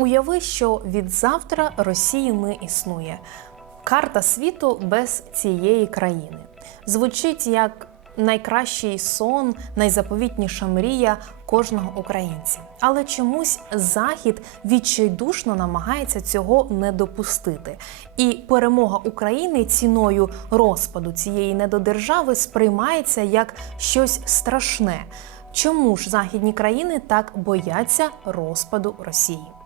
Уяви, що від завтра Росії не існує. Карта світу без цієї країни. Звучить як найкращий сон, найзаповітніша мрія кожного українця. Але чомусь Захід відчайдушно намагається цього не допустити. І перемога України ціною розпаду цієї недодержави сприймається як щось страшне. Чому ж західні країни так бояться розпаду Росії?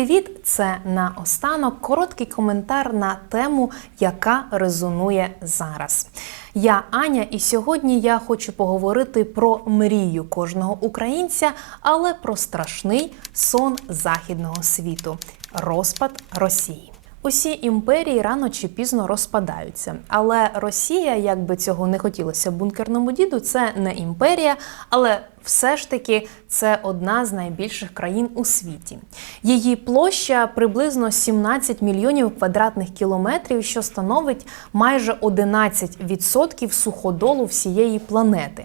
Привіт! Це наостанок короткий коментар на тему, яка резонує зараз. Я Аня, і сьогодні я хочу поговорити про мрію кожного українця, але про страшний сон західного світу розпад Росії. Усі імперії рано чи пізно розпадаються, але Росія, як би цього не хотілося бункерному діду, це не імперія, але все ж таки це одна з найбільших країн у світі. Її площа приблизно 17 мільйонів квадратних кілометрів, що становить майже 11% суходолу всієї планети.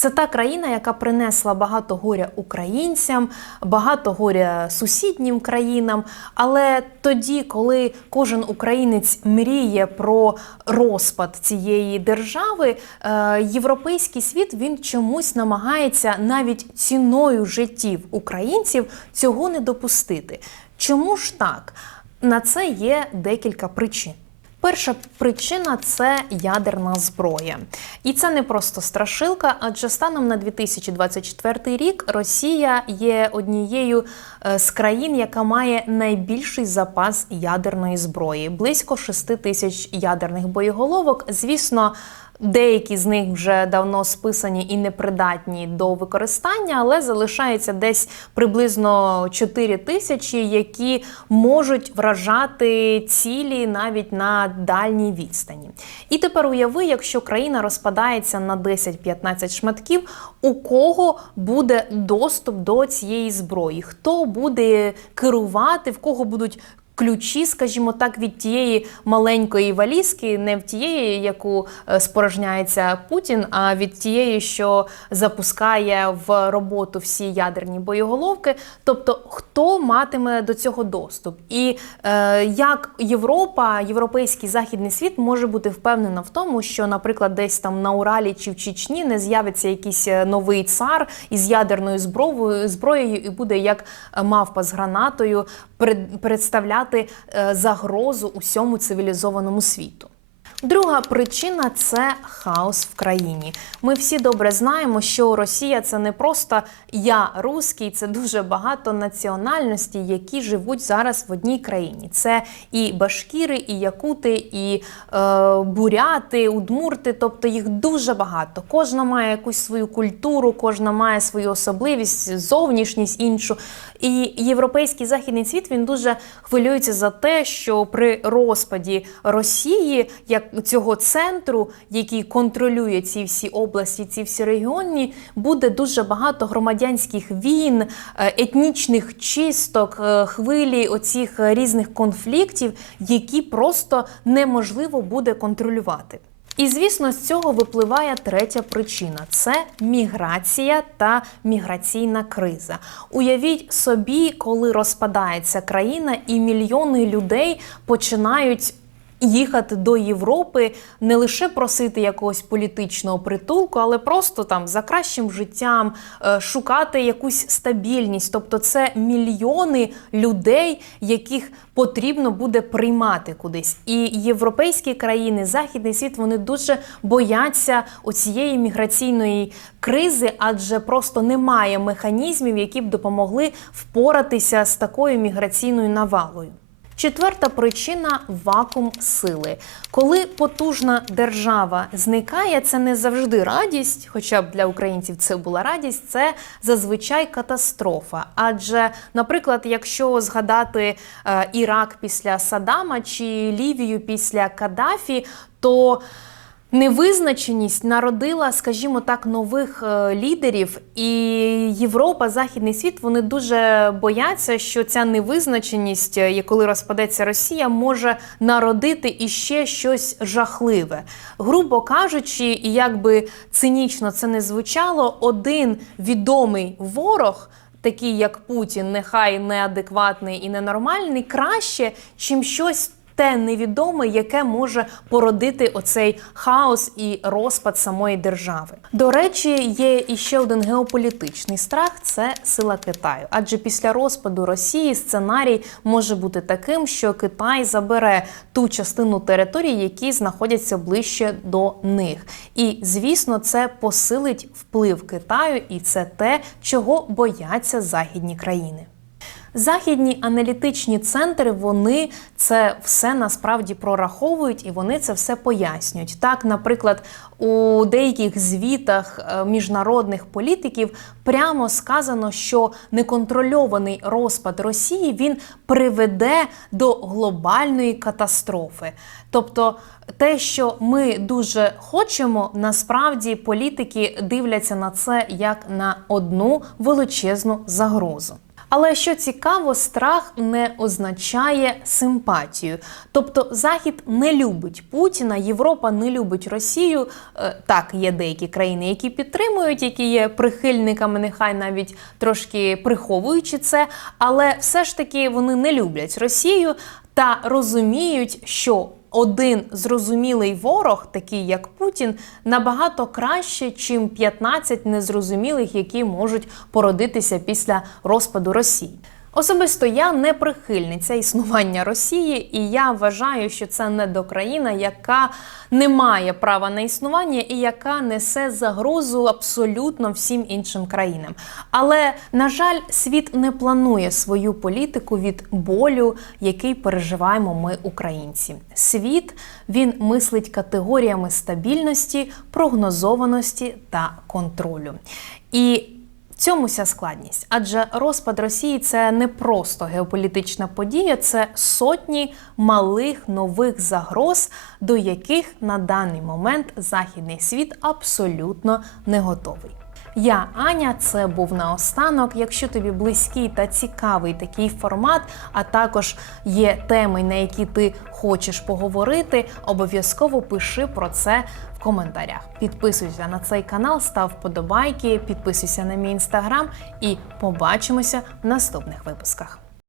Це та країна, яка принесла багато горя українцям, багато горя сусіднім країнам. Але тоді, коли кожен українець мріє про розпад цієї держави, е, європейський світ він чомусь намагається навіть ціною життів українців цього не допустити. Чому ж так? На це є декілька причин. Перша причина це ядерна зброя, і це не просто страшилка, адже станом на 2024 рік Росія є однією е, з країн, яка має найбільший запас ядерної зброї близько 6 тисяч ядерних боєголовок. Звісно. Деякі з них вже давно списані і непридатні до використання, але залишається десь приблизно 4 тисячі, які можуть вражати цілі навіть на дальній відстані. І тепер уяви, якщо країна розпадається на 10-15 шматків, у кого буде доступ до цієї зброї? Хто буде керувати, в кого будуть ключі, скажімо так, від тієї маленької валізки, не в тієї, яку е, спорожняється Путін, а від тієї, що запускає в роботу всі ядерні боєголовки. Тобто, хто матиме до цього доступ, і е, як Європа, європейський західний світ може бути впевнена в тому, що, наприклад, десь там на Уралі чи в Чечні не з'явиться якийсь е, новий цар із ядерною зброєю зброєю і буде як мавпа з гранатою представляти е, загрозу усьому цивілізованому світу. Друга причина це хаос в країні. Ми всі добре знаємо, що Росія це не просто я русський, це дуже багато національностей, які живуть зараз в одній країні. Це і башкіри, і якути, і е, буряти, удмурти. Тобто їх дуже багато. Кожна має якусь свою культуру, кожна має свою особливість, зовнішність іншу. І європейський західний світ він дуже хвилюється за те, що при розпаді Росії як цього центру, який контролює ці всі області, ці всі регіони, буде дуже багато громадянських війн, е, етнічних чисток, е, хвилі оцих різних конфліктів, які просто неможливо буде контролювати. І звісно, з цього випливає третя причина це міграція та міграційна криза. Уявіть собі, коли розпадається країна, і мільйони людей починають їхати до Європи, не лише просити якогось політичного притулку, але просто там за кращим життям е, шукати якусь стабільність. Тобто, це мільйони людей, яких потрібно буде приймати кудись. І європейські країни, західний світ, вони дуже бояться оцієї міграційної кризи, адже просто немає механізмів, які б допомогли впоратися з такою міграційною навалою. Четверта причина вакуум сили. Коли потужна держава зникає, це не завжди радість, хоча б для українців це була радість, це зазвичай катастрофа. Адже, наприклад, якщо згадати е, Ірак після Саддама чи Лівію після Каддафі, то Невизначеність народила, скажімо так, нових е, лідерів, і Європа, Західний світ вони дуже бояться, що ця невизначеність, е, коли розпадеться Росія, може народити іще щось жахливе. Грубо кажучи, і як би цинічно це не звучало, один відомий ворог. Такий як Путін, нехай неадекватний і ненормальний, краще, чим щось те невідоме, яке може породити оцей хаос і розпад самої держави. До речі, є іще один геополітичний страх це сила Китаю. Адже після розпаду Росії сценарій може бути таким, що Китай забере ту частину території, які знаходяться ближче до них. І звісно, це посилить вплив Китаю, і це те, чого бояться західні країни. Західні аналітичні центри вони це все насправді прораховують і вони це все пояснюють. Так, наприклад, у деяких звітах е, міжнародних політиків прямо сказано, що неконтрольований розпад Росії він приведе до глобальної катастрофи. Тобто, те, що ми дуже хочемо, насправді політики дивляться на це як на одну величезну загрозу. Але що цікаво, страх не означає симпатію. Тобто Захід не любить Путіна, Європа не любить Росію. Е, Так, є деякі країни, які підтримують, які є прихильниками, нехай навіть трошки приховуючи це, але все ж таки вони не люблять Росію та розуміють, що один зрозумілий ворог, такий як Путін, набагато краще, чим 15 незрозумілих, які можуть породитися після розпаду Росії. Особисто я не прихильниця існування Росії, і я вважаю, що це недокраїна, яка не має права на існування і яка несе загрозу абсолютно всім іншим країнам. Але на жаль, світ не планує свою політику від болю, який переживаємо ми, українці. Світ він мислить категоріями стабільності, прогнозованості та контролю. І цьому вся складність, адже розпад Росії це не просто геополітична подія, це сотні малих нових загроз, до яких на даний момент західний світ абсолютно не готовий. Я Аня, це був наостанок. Якщо тобі близький та цікавий такий формат, а також є теми, на які ти хочеш поговорити, обов'язково пиши про це в коментарях. Підписуйся на цей канал, став вподобайки, підписуйся на мій інстаграм і побачимося в наступних випусках.